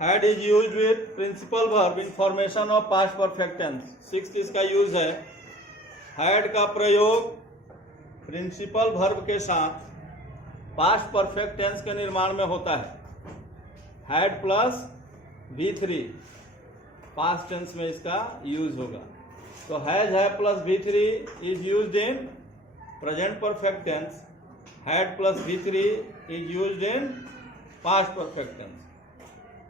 Had is used with principal verb in formation of past perfect tense. Sixth इसका use है, had का प्रयोग principal verb के साथ पास्ट परफेक्ट टेंस के निर्माण में होता है। Had plus V3 past tense में इसका यूज होगा। तो हैज है plus V3 is used in present perfect tense, had plus V3 is used in past perfect tense.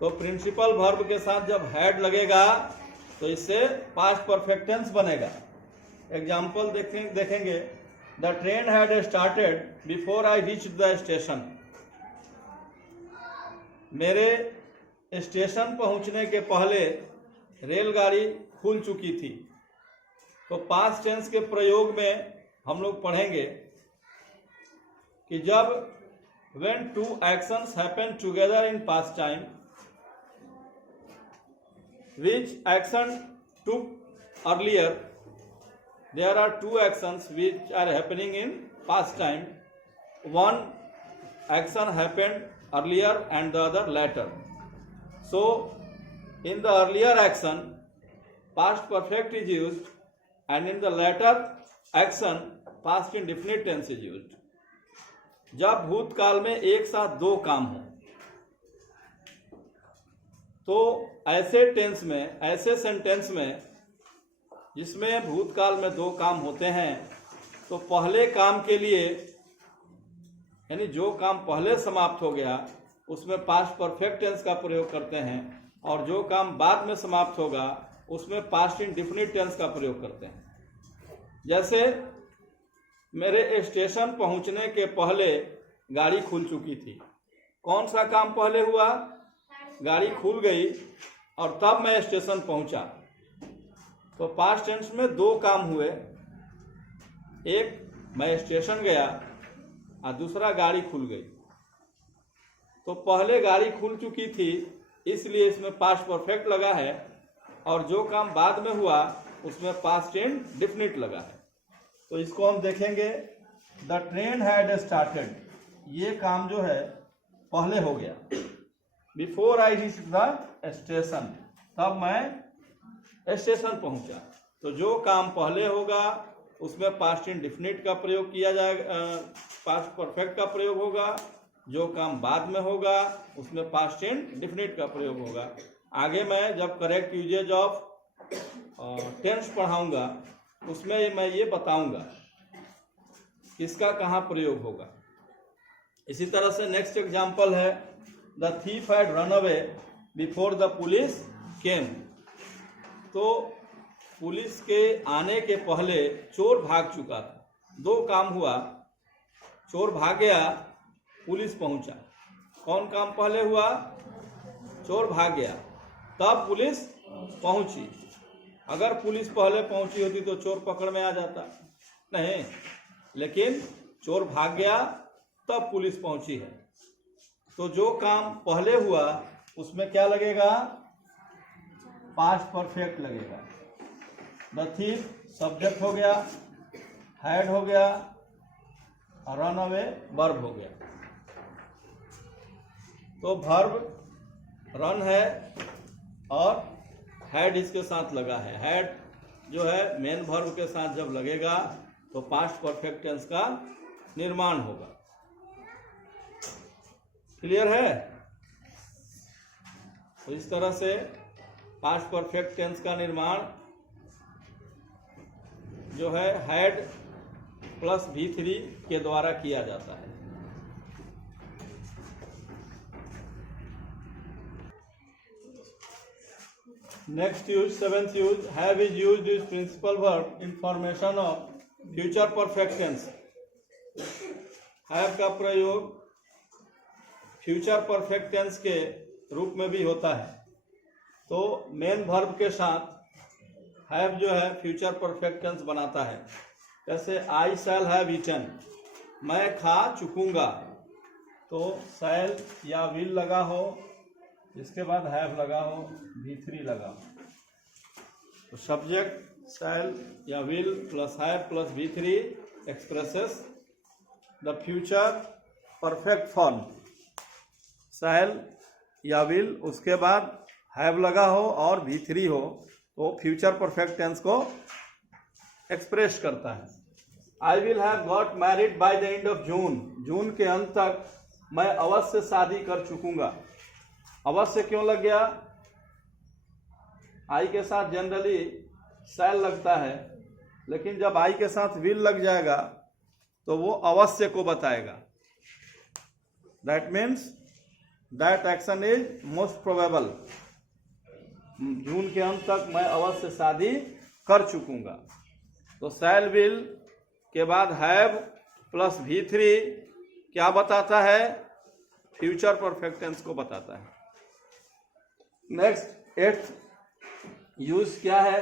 तो प्रिंसिपल वर्ब के साथ जब हैड लगेगा तो इससे पास्ट परफेक्ट टेंस बनेगा। एग्जाम्पल देखेंगे, the train had started before I reached the station. मेरे स्टेशन पहुंचने के पहले रेलगाड़ी खुल चुकी थी। तो पास्ट टेंस के प्रयोग में हम लोग पढ़ेंगे कि जब when two actions happen together in past time, which action took earlier, there are two actions which are happening in past time. One action happened earlier and the other later. So in the earlier action past perfect is used, and in the later action past indefinite tense is used. जब भूतकाल में एक साथ दो काम हो तो ऐसे टेंस में, ऐसे सेंटेंस में जिसमें भूतकाल में दो काम होते हैं, तो पहले काम के लिए यानी जो काम पहले समाप्त हो गया उसमें पास्ट परफेक्ट टेंस का प्रयोग करते हैं, और जो काम बाद में समाप्त होगा उसमें पास्ट इंडेफिनिट टेंस का प्रयोग करते हैं। जैसे मेरे स्टेशन पहुंचने के पहले गाड़ी खुल चुकी थी। कौन सा काम पहले हुआ? गाड़ी खुल गई और तब मैं स्टेशन पहुंचा। तो पास्ट टेंस में दो काम हुए, एक मैं स्टेशन गया और दूसरा गाड़ी खुल गई। तो पहले गाड़ी खुल चुकी थी इसलिए इसमें पास्ट परफेक्ट लगा है, और जो काम बाद में हुआ उसमें पास्ट इंडेफिनिट लगा है। तो इसको हम देखेंगे, द ट्रेन हैड स्टार्टेड, ये काम जो है पहले हो गया। Before I reach the station, तब मैं स्टेशन पहुंचा। तो जो काम पहले होगा उसमें पास्ट इंडेफिनिट का प्रयोग किया जाएगा, पास्ट परफेक्ट का प्रयोग होगा। जो काम बाद में होगा उसमें पास्ट इंडेफिनिट का प्रयोग होगा। आगे मैं जब करेक्ट यूजेज ऑफ टेंस पढ़ाऊंगा उसमें मैं ये बताऊंगा किसका कहाँ प्रयोग होगा। इसी तरह से नेक्स्ट एग्जांपल है, the thief had run away before the police केम। तो पुलिस के आने के पहले चोर भाग चुका था। दो काम हुआ, चोर भाग गया, पुलिस पहुंचा। कौन काम पहले हुआ? चोर भाग गया, तब पुलिस पहुंची। अगर पुलिस पहले पहुंची होती तो चोर पकड़ में आ जाता, नहीं, लेकिन चोर भाग गया तब पुलिस पहुंची है। तो जो काम पहले हुआ उसमें क्या लगेगा? पास्ट परफेक्ट लगेगा। द थीफ सब्जेक्ट हो गया, हैड हो गया, रन अवे वर्ब हो गया। तो वर्ब रन है और हैड इसके साथ लगा है। हैड जो है मेन वर्ब के साथ जब लगेगा तो पास्ट परफेक्ट टेंस का निर्माण होगा। क्लियर है? तो इस तरह से पास्ट परफेक्ट टेंस का निर्माण जो है हैड प्लस V3 के द्वारा किया जाता है। Next use, seventh use, have is used with principal verb in formation of future perfect tense. Have का प्रयोग फ्यूचर परफेक्ट टेंस के रूप में भी होता है। तो मेन वर्ब के साथ हैव जो है फ्यूचर परफेक्ट टेंस बनाता है। जैसे आई शैल हैव ईटन, मैं खा चुकूंगा। तो शैल या विल लगा हो, इसके बाद हैव लगा हो, V3 लगा हो। तो सब्जेक्ट शैल या will plus have plus V3 expresses the future perfect form. Shall या विल, उसके बाद हैव लगा हो और V3 हो, तो फ्यूचर परफेक्ट टेंस को एक्सप्रेस करता है। I will have got married by the end of June, जून के अंत तक मैं अवश्य शादी कर चुकूंगा। अवश्य क्यों लग गया? आई के साथ जनरली शैल लगता है, लेकिन जब आई के साथ विल लग जाएगा तो वो अवश्य को बताएगा। That means that action is most probable. जून के अंत तक मैं अवश्य शादी कर चुकूंगा। तो शैल विल के बाद हैव प्लस V3 क्या बताता है? फ्यूचर परफेक्ट टेंस को बताता है। नेक्स्ट 8th यूज क्या है?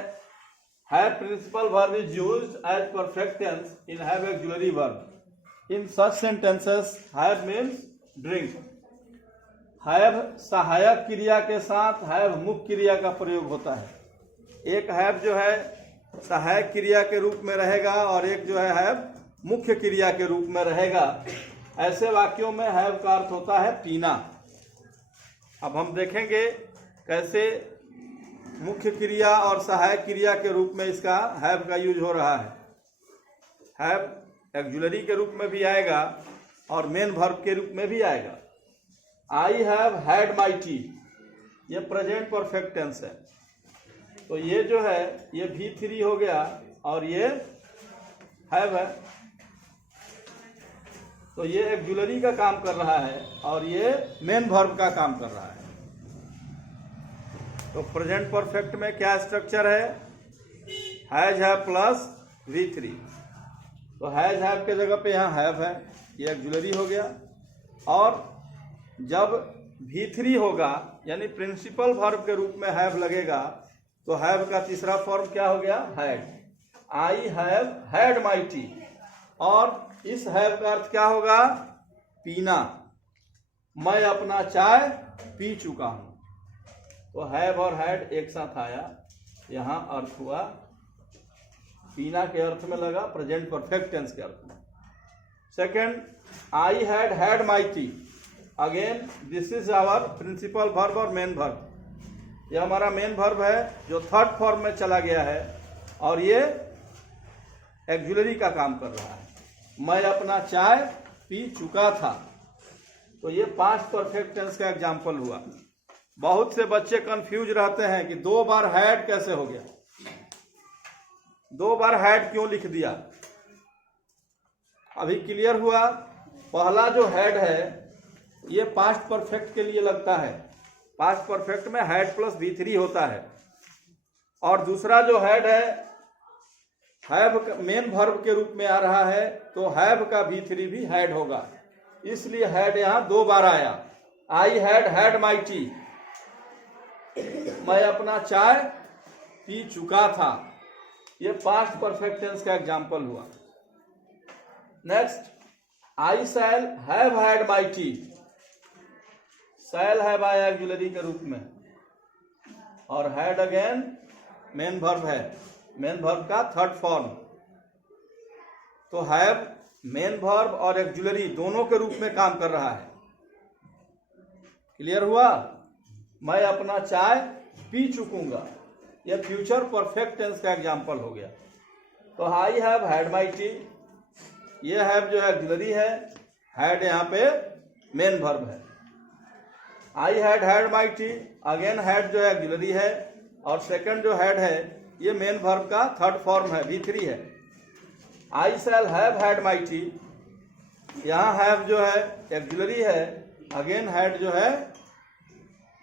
Have principal verb is used as perfect tense in have auxiliary verb. In such sentences have means drink. Have सहायक क्रिया के साथ हैव मुख्य क्रिया का प्रयोग होता है। एक हैव जो है सहायक क्रिया के रूप में रहेगा और एक जो है हैव मुख्य क्रिया के रूप में रहेगा। ऐसे वाक्यों में हैव का अर्थ होता है पीना। अब हम देखेंगे कैसे मुख्य क्रिया और सहायक क्रिया के रूप में इसका हैव का यूज हो रहा है। हैव ऑक्सिलरी के रूप में भी आएगा और मेन वर्ब के रूप में भी आएगा। I have had my T, ये प्रेजेंट परफेक्ट टेंस है। तो ये जो है ये V3 हो गया और ये हैव है, तो ये ऑक्सिलरी का काम कर रहा है और ये मेन वर्ब का काम कर रहा है। तो प्रेजेंट परफेक्ट में क्या स्ट्रक्चर है? Has have plus V3। तो हैज हैव के जगह पे यहाँ हैव है, ये ऑक्सिलरी हो गया। और जब V3 होगा यानी प्रिंसिपल वर्ब के रूप में हैव लगेगा तो हैव का तीसरा फॉर्म क्या हो गया? Had. I have had my T, और इस हैव का अर्थ क्या होगा? पीना। मैं अपना चाय पी चुका हूं। तो हैव और हैड एक साथ आया, यहां अर्थ हुआ पीना के अर्थ में लगा, प्रेजेंट परफेक्ट टेंस के अर्थ में। Second, I had had my tea. Again this is our principal verb और मेन वर्ब। यह हमारा मेन वर्ब है जो थर्ड फॉर्म में चला गया है और ये ऑक्सिलरी का काम कर रहा है। मैं अपना चाय पी चुका था। तो ये पास्ट परफेक्ट टेंस का एग्जाम्पल हुआ। बहुत से बच्चे कंफ्यूज रहते हैं कि 2 बार हैड कैसे हो गया, 2 बार हैड क्यों लिख दिया। अभी क्लियर हुआ। पहला जो हैड है ये पास्ट परफेक्ट के लिए लगता है। पास्ट परफेक्ट में हैड प्लस V3 होता है। और दूसरा जो हैड है हैव मेन वर्ब के रूप में आ रहा है, तो हैव का V3 भी हैड होगा, इसलिए हैड यहां 2 बार आया। आई हैड हैड माई टी, मैं अपना चाय पी चुका था। ये पास्ट परफेक्ट टेंस का एग्जाम्पल हुआ। Next, I shall have had my T. Shall have आया ऑक्सिलरी के रूप में और हैड अगेन मेन वर्ब है, मेन वर्ब का थर्ड फॉर्म। तो हैव मेन वर्ब और ऑक्सिलरी दोनों के रूप में काम कर रहा है। क्लियर हुआ। मैं अपना चाय पी चुकूंगा, यह फ्यूचर परफेक्ट टेंस का एग्जाम्पल हो गया। तो I have had my T, ये हैव जो है ऑक्सिलरी है, हैड यहाँ पे मेन वर्ब है। आई had had my tea, again had जो है ऑक्सिलरी है और सेकंड जो हैड है ये मेन वर्ब का थर्ड फॉर्म है, V3 है। I shall have had my tea, यहाँ हैव जो है ऑक्सिलरी है, अगेन हैड जो है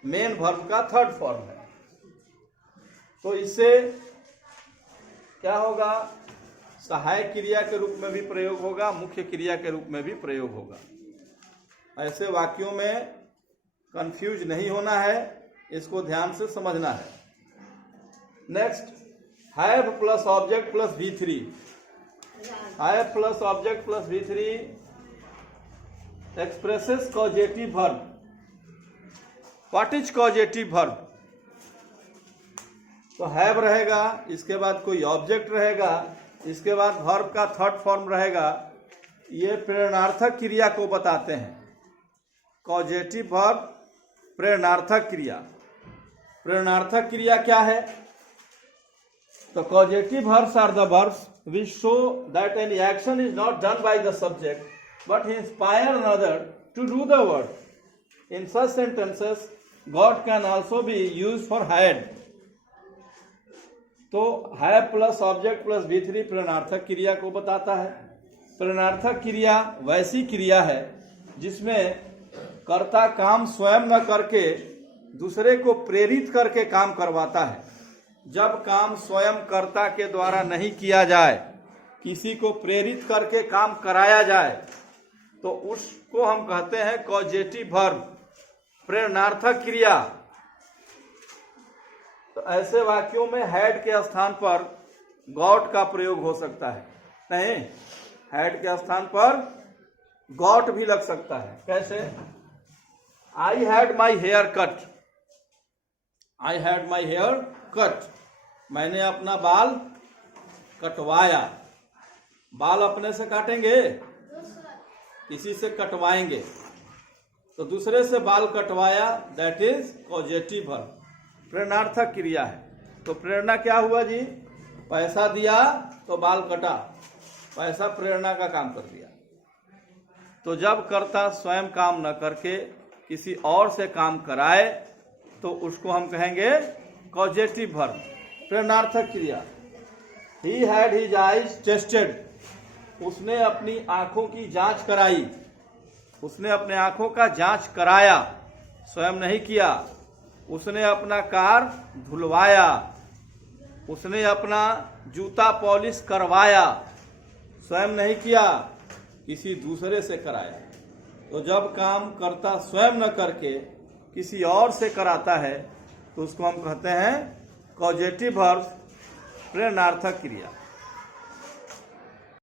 मेन वर्ब का थर्ड फॉर्म है। तो इससे क्या होगा? सहायक क्रिया के रूप में भी प्रयोग होगा, मुख्य क्रिया के रूप में भी प्रयोग होगा। ऐसे वाक्यों में कंफ्यूज नहीं होना है, इसको ध्यान से समझना है। Next, have plus object plus V3। Have plus object plus V3 expresses causative verb. What is causative verb? तो हैव रहेगा, इसके बाद कोई ऑब्जेक्ट रहेगा, इसके बाद वर्ब का थर्ड फॉर्म रहेगा। ये प्रेरणार्थक क्रिया को बताते हैं। कॉजेटिव वर्ब प्रेरणार्थक क्रिया। प्रेरणार्थक क्रिया क्या है? तो causative verbs are the verbs which show that any action is not done by the subject but he inspire another to do the work. In such sentences God can also be used for had. तो have plus object plus V3 प्रेरणार्थक क्रिया को बताता है। प्रेरणार्थक क्रिया वैसी क्रिया है जिसमें कर्ता काम स्वयं न करके दूसरे को प्रेरित करके काम करवाता है। जब काम स्वयं कर्ता के द्वारा नहीं किया जाए, किसी को प्रेरित करके काम कराया जाए, तो उसको हम कहते हैं कॉजेटिव वर्ब, प्रेरणार्थक क्रिया। तो ऐसे वाक्यों में हैड के स्थान पर गॉट का प्रयोग हो सकता है। नहीं, हैड के स्थान पर गॉट भी लग सकता है। कैसे? I had my hair cut. I had my hair cut, मैंने अपना बाल कटवाया। बाल अपने से काटेंगे? किसी से कटवाएंगे। तो दूसरे से बाल कटवाया, दैट इज कॉजेटिव वर्ब, प्रेरणार्थक क्रिया है। तो प्रेरणा क्या हुआ जी? पैसा दिया तो बाल कटा, पैसा प्रेरणा का काम कर दिया। तो जब कर्ता स्वयं काम न करके किसी और से काम कराए तो उसको हम कहेंगे कॉजेटिव वर्ब, प्रेरणार्थक क्रिया। He had his eyes tested, उसने अपनी आंखों की जांच कराई। उसने अपने आंखों का जांच कराया, स्वयं नहीं किया। उसने अपना कार धुलवाया। उसने अपना जूता पॉलिश करवाया, स्वयं नहीं किया, किसी दूसरे से कराया। तो जब काम कर्ता स्वयं न करके किसी और से कराता है तो उसको हम कहते हैं कॉजेटिव वर्ब, प्रेरणार्थक क्रिया।